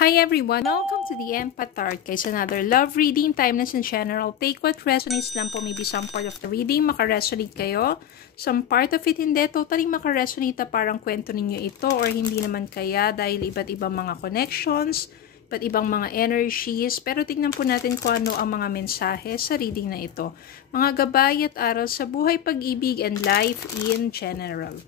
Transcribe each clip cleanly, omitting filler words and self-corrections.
Hi everyone! Welcome to the Empath Tarot. Another love reading, timeless and general. Take what resonates lang po. Maybe some part of the reading makaresonate kayo. Some part of it hindi. Totally makaresonate parang kwento ninyo ito or hindi naman kaya dahil iba't ibang mga connections, iba't ibang mga energies. Pero tignan po natin kung ano ang mga mensahe sa reading na ito. Mga gabay at aral sa buhay, pag-ibig, and life in general.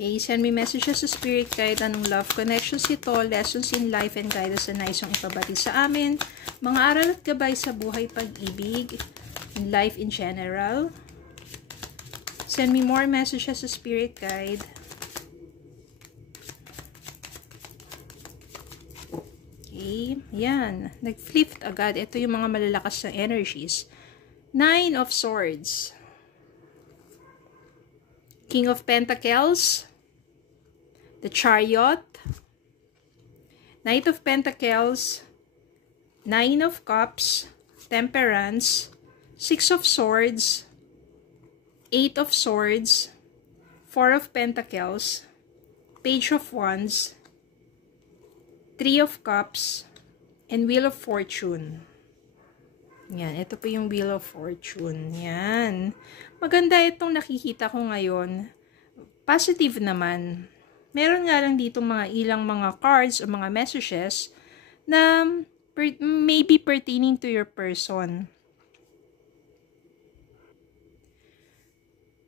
Okay, send me messages sa Spirit Guide. Anong love connections ito, lessons in life, and guidance na nais yung ipabati sa amin. Mga aral at gabay sa buhay, pag-ibig, and life in general. Send me more messages sa Spirit Guide. Okay, yan. Nag-flip agad. Ito yung mga malalakas na energies. 9 of Swords. King of Pentacles. The Chariot, Knight of Pentacles, 9 of Cups, Temperance, 6 of Swords, 8 of Swords, 4 of Pentacles, Page of Wands, 3 of Cups, and Wheel of Fortune. Yan, ito po yung Wheel of Fortune. Yan. Maganda itong nakikita ko ngayon. Positive naman. Meron nga lang dito mga ilang mga cards o mga messages na maybe pertaining to your person.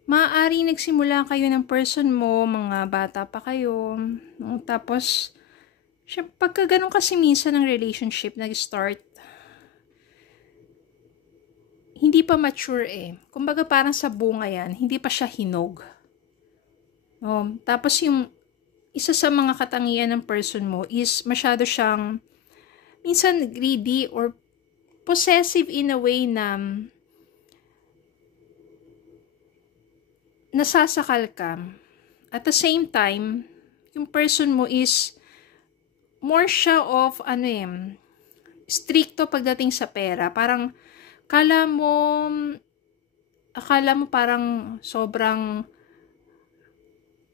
Maaari nagsimula kayo ng person mo, mga bata pa kayo. Tapos, pagka ganun kasi minsan ng relationship nag-start, hindi pa mature eh. Kumbaga parang sa bunga yan, hindi pa siya hinog. Tapos yung isa sa mga katangian ng person mo is masyado siyang minsan greedy or possessive in a way na nasasakal ka. At the same time, yung person mo is more siya of stricto pagdating sa pera. Parang akala mo parang sobrang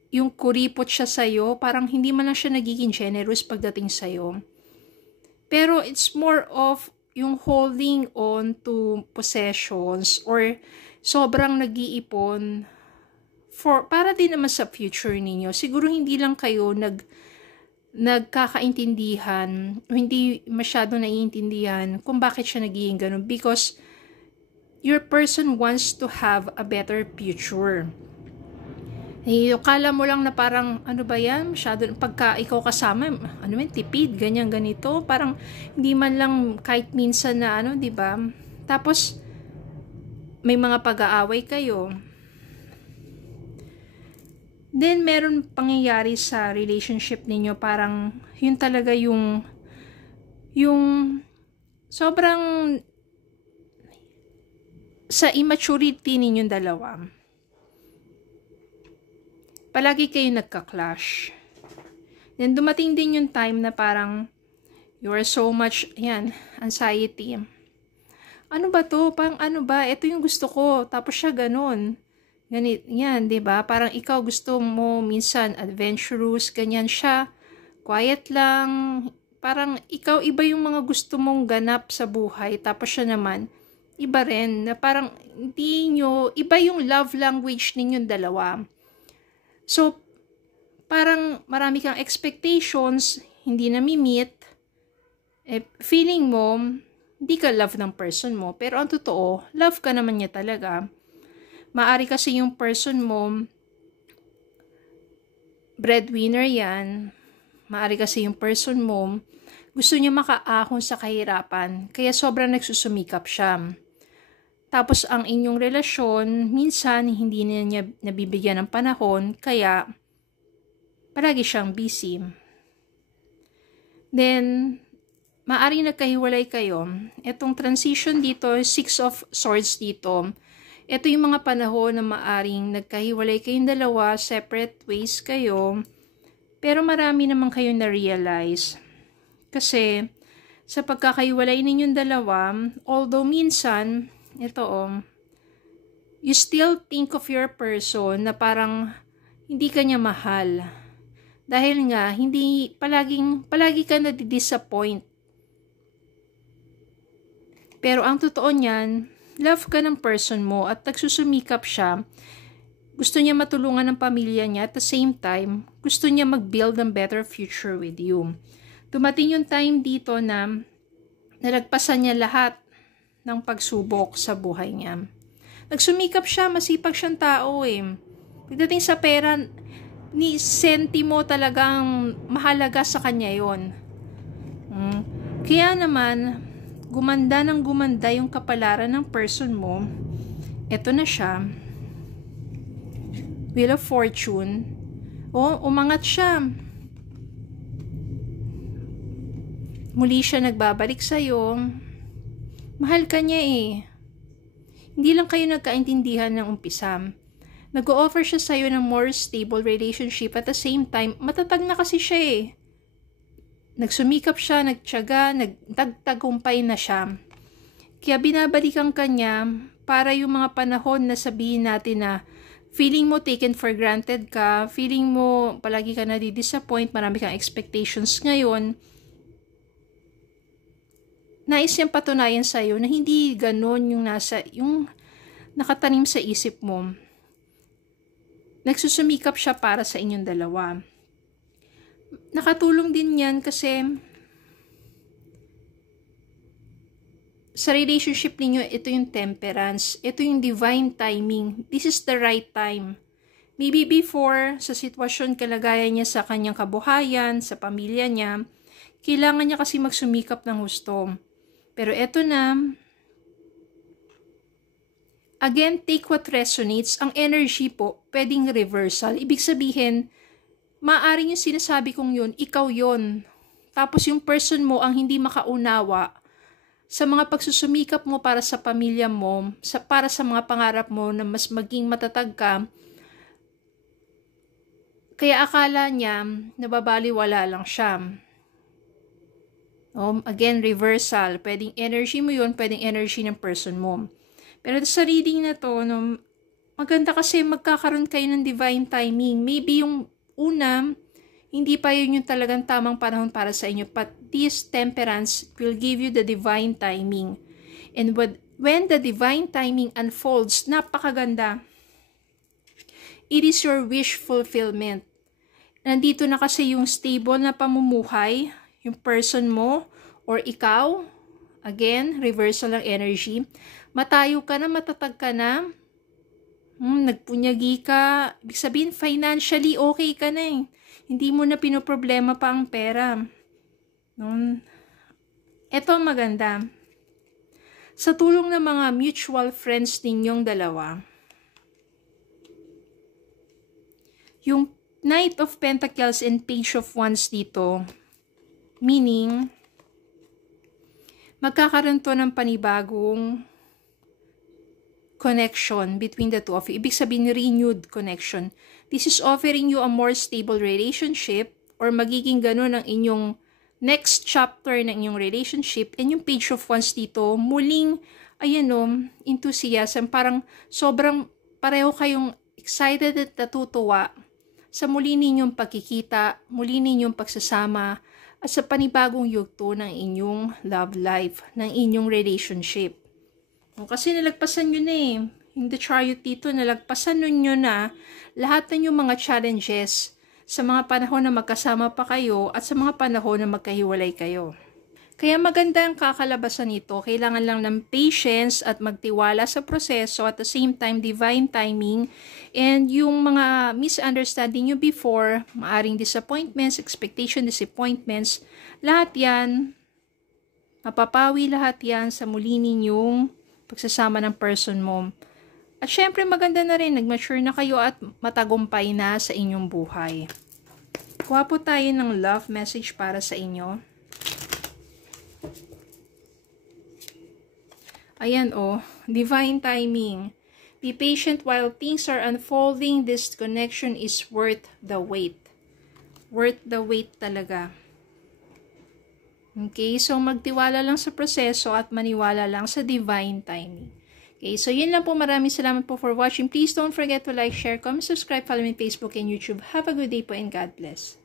yung kuripot siya sa'yo, parang hindi man lang siya nagiging generous pagdating sa'yo. Pero it's more of yung holding on to possessions or sobrang nag-iipon para din naman sa future ninyo. Siguro hindi lang kayo nagkakaintindihan o hindi masyado naiintindihan kung bakit siya nagiging ganun. Because your person wants to have a better future. Kala mo lang na parang, ano ba yan? Masyado, pagka ikaw kasama, tipid, ganyan, ganito. Parang, hindi man lang kahit minsan na, diba? Tapos, may mga pag-aaway kayo. Then, meron pangyayari sa relationship ninyo, parang, yun talaga yung sobrang, sa immaturity ninyong dalawa. Palagi kayo nagka-clash. Then, dumating din yung time na parang, you are so much, anxiety. Ano ba to? Parang ano ba? Ito yung gusto ko. Tapos siya ganun. Ganit, yan, diba? Parang ikaw gusto mo, minsan, adventurous, ganyan siya. Quiet lang. Parang ikaw, iba yung mga gusto mong ganap sa buhay. Tapos siya naman, iba rin. Na parang, iba yung love language ninyong dalawa. So, parang marami kang expectations, hindi na-meet. Feeling mo, hindi ka love ng person mo. Pero ang totoo, love ka naman niya talaga. Maari kasi yung person mo, breadwinner yan. Maari kasi yung person mo, gusto niya makaahon sa kahirapan. Kaya sobrang nagsusumikap siya. Tapos, ang inyong relasyon, minsan, hindi niya nabibigyan ng panahon, kaya, palagi siyang busy. Then, maari nagkahiwalay kayo. Itong transition dito, 6 of Swords dito. Ito yung mga panahon na maaring nagkahiwalay kayong dalawa, separate ways kayo, pero marami naman kayong na-realize. Kasi, sa pagkakahiwalay ninyong dalawa, although minsan, ito you still think of your person na parang hindi ka niya mahal. Dahil nga, palagi ka na-disappoint. Pero ang totoo niyan, love ka ng person mo at nagsusumikap siya. Gusto niya matulungan ng pamilya niya at the same time, gusto niya mag-build ng better future with you. Dumating yung time dito na nalagpasan niya lahat ng pagsubok sa buhay niya. Nagsumikap siya, masipag siyang tao eh. Pagdating sa pera, ni sentimo talagang mahalaga sa kanya yon. Kaya naman, gumanda ng gumanda yung kapalaran ng person mo. Ito na siya. Wheel of Fortune. Umangat siya. Muli siya nagbabalik sa'yo. Mahal ka niya eh. Hindi lang kayo nagkaintindihan ng umpisa. Nag-o-offer siya sa'yo ng more stable relationship at the same time, matatag na kasi siya eh. Nagsumikap siya, nagtiyaga, nagtagumpay na siya. Kaya binabalikan ka niya para yung mga panahon na sabihin natin na feeling mo taken for granted ka, feeling mo palagi ka na-disappoint, marami kang expectations ngayon, nais niyang patunayan sa'yo na hindi ganon yung nakatanim sa isip mo. Nagsusumikap siya para sa inyong dalawa. Nakatulong din yan kasi sa relationship ninyo, ito yung temperance, ito yung divine timing. This is the right time. Maybe before, sa sitwasyon, kalagayan niya sa kanyang kabuhayan, sa pamilya niya, kailangan niya kasi magsumikap ng husto. Pero eto na, again, take what resonates. Ang energy po, pwedeng reversal. Ibig sabihin, maaaring yung sinasabi kong yun, ikaw yun. Tapos yung person mo ang hindi makaunawa sa mga pagsusumikap mo para sa pamilya mo, para sa mga pangarap mo na mas maging matatag ka. Kaya akala niya, nababaliwala lang siya. Again, reversal. Pwedeng energy mo yun, pwedeng energy ng person mo. Pero sa reading na to, maganda kasi magkakaroon kayo ng divine timing. Maybe yung una, hindi pa yun yung talagang tamang panahon para sa inyo. But this temperance will give you the divine timing. And when the divine timing unfolds, napakaganda. It is your wish fulfillment. Nandito na kasi yung stable na pamumuhay, yung person mo or ikaw. Again, reversal ng energy. Matayo ka na, matatag ka na. Nagpunyagi ka. Ibig sabihin, financially okay ka na eh. Hindi mo na pinoproblema pa ang pera. Ito maganda. Sa tulong ng mga mutual friends ninyong dalawa, yung Knight of Pentacles and Page of Wands dito, meaning, magkakaroon to ng panibagong connection between the two of you. Ibig sabihin, renewed connection. This is offering you a more stable relationship or magiging ganun ang inyong next chapter ng inyong relationship. And yung Page of Wands dito, muling, enthusiasm. Parang sobrang pareho kayong excited at natutuwa sa muli ninyong pagkikita, muli ninyong pagsasama, at sa panibagong yugto ng inyong love life, ng inyong relationship. Kasi nalagpasan nyo na eh. Yung The Chariot dito, nalagpasan nyo na lahat ng yung mga challenges sa mga panahon na magkasama pa kayo at sa mga panahon na magkahiwalay kayo. Kaya maganda ang kakalabasan nito. Kailangan lang ng patience at magtiwala sa proseso at the same time divine timing. And yung mga misunderstanding nyo before, maaring disappointments, expectation, disappointments, lahat yan, mapapawi lahat yan sa muli ninyong pagsasama ng person mo. At syempre maganda na rin, nag-mature na kayo at matagumpay na sa inyong buhay. Kuha po tayo ng love message para sa inyo. Ayan divine timing. Be patient while things are unfolding. This connection is worth the wait. Worth the wait talaga. Okay, so magtiwala lang sa proseso at maniwala lang sa divine timing. Okay, so yun lang po. Maraming salamat po for watching. Please don't forget to like, share, comment, subscribe, follow me on Facebook and YouTube. Have a good day po and God bless.